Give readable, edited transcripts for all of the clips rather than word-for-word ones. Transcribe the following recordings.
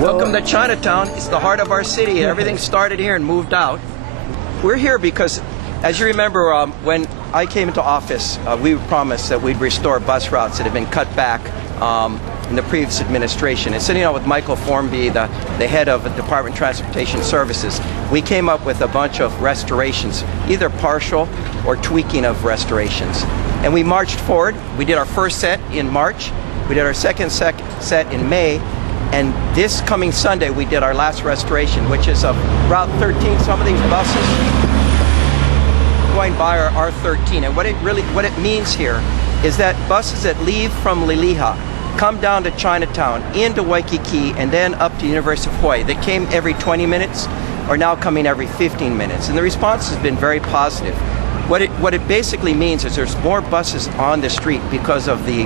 Welcome to Chinatown. It's the heart of our city. Everything started here and moved out. We're here because, as you remember, when I came into office, we promised that we'd restore bus routes that had been cut back in the previous administration. And sitting out with Michael Formby, the head of the Department of Transportation Services, we came up with a bunch of restorations, either partial or tweaking of restorations. And we marched forward. We did our first set in March. We did our second set in May. And this coming Sunday, we did our last restoration, which is of Route 13. Some of these buses going by are R13. And what it means here is that buses that leave from Liliha come down to Chinatown, into Waikiki, and then up to University of Hawaii. They came every 20 minutes, are now coming every 15 minutes. And the response has been very positive. What it basically means is there's more buses on the street because of the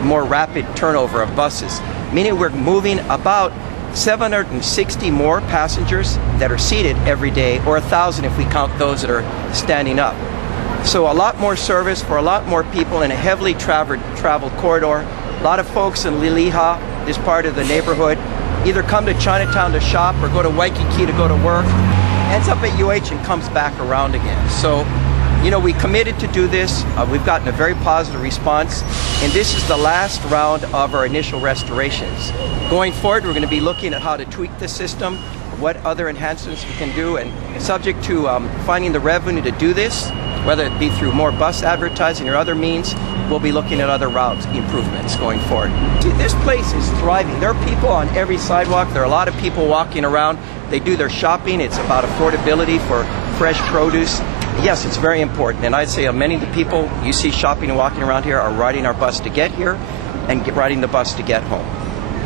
more rapid turnover of buses, meaning we're moving about 760 more passengers that are seated every day, or 1,000 if we count those that are standing up. So a lot more service for a lot more people in a heavily traveled corridor. A lot of folks in Liliha, this part of the neighborhood, either come to Chinatown to shop or go to Waikiki to go to work, ends up at UH and comes back around again. So, you know, we committed to do this. We've gotten a very positive response, and this is the last round of our initial restorations. Going forward, we're going to be looking at how to tweak the system, what other enhancements we can do, and subject to finding the revenue to do this, whether it be through more bus advertising or other means, we'll be looking at other route improvements going forward. See, this place is thriving. There are people on every sidewalk. There are a lot of people walking around. They do their shopping. It's about affordability for fresh produce. Yes, it's very important. And I'd say many of the people you see shopping and walking around here are riding our bus to get here and riding the bus to get home.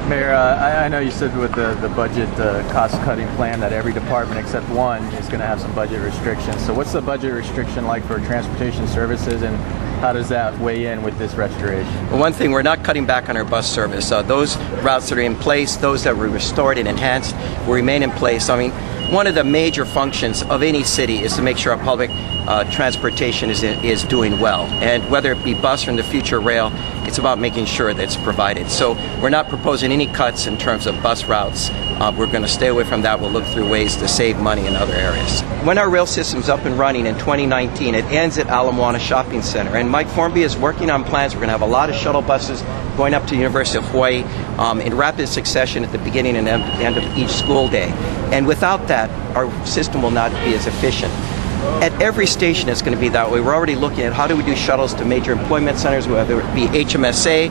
Mayor, I know you said with the budget cost-cutting plan that every department except one is going to have some budget restrictions. So what's the budget restriction like for transportation services, and how does that weigh in with this restoration? Well, one thing, we're not cutting back on our bus service. Those routes that are in place, those that were restored and enhanced, will remain in place. I mean, one of the major functions of any city is to make sure our public transportation is doing well. And whether it be bus or in the future rail, it's about making sure that it's provided. So we're not proposing any cuts in terms of bus routes. We're going to stay away from that. We'll look through ways to save money in other areas. When our rail system's up and running in 2019, it ends at Ala Moana Shopping Center. And Mike Formby is working on plans. We're going to have a lot of shuttle buses going up to the University of Hawaii in rapid succession at the beginning and end of each school day. And without that, our system will not be as efficient. At every station, it's going to be that way. We're already looking at how do we do shuttles to major employment centers, whether it be HMSA,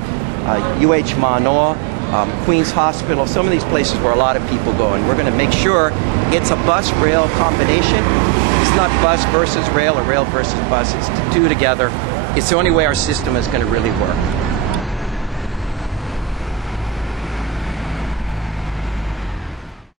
UH Manoa, Queens Hospital, some of these places where a lot of people go. And we're going to make sure it's a bus-rail combination. It's not bus versus rail or rail versus bus. It's the two together. It's the only way our system is going to really work.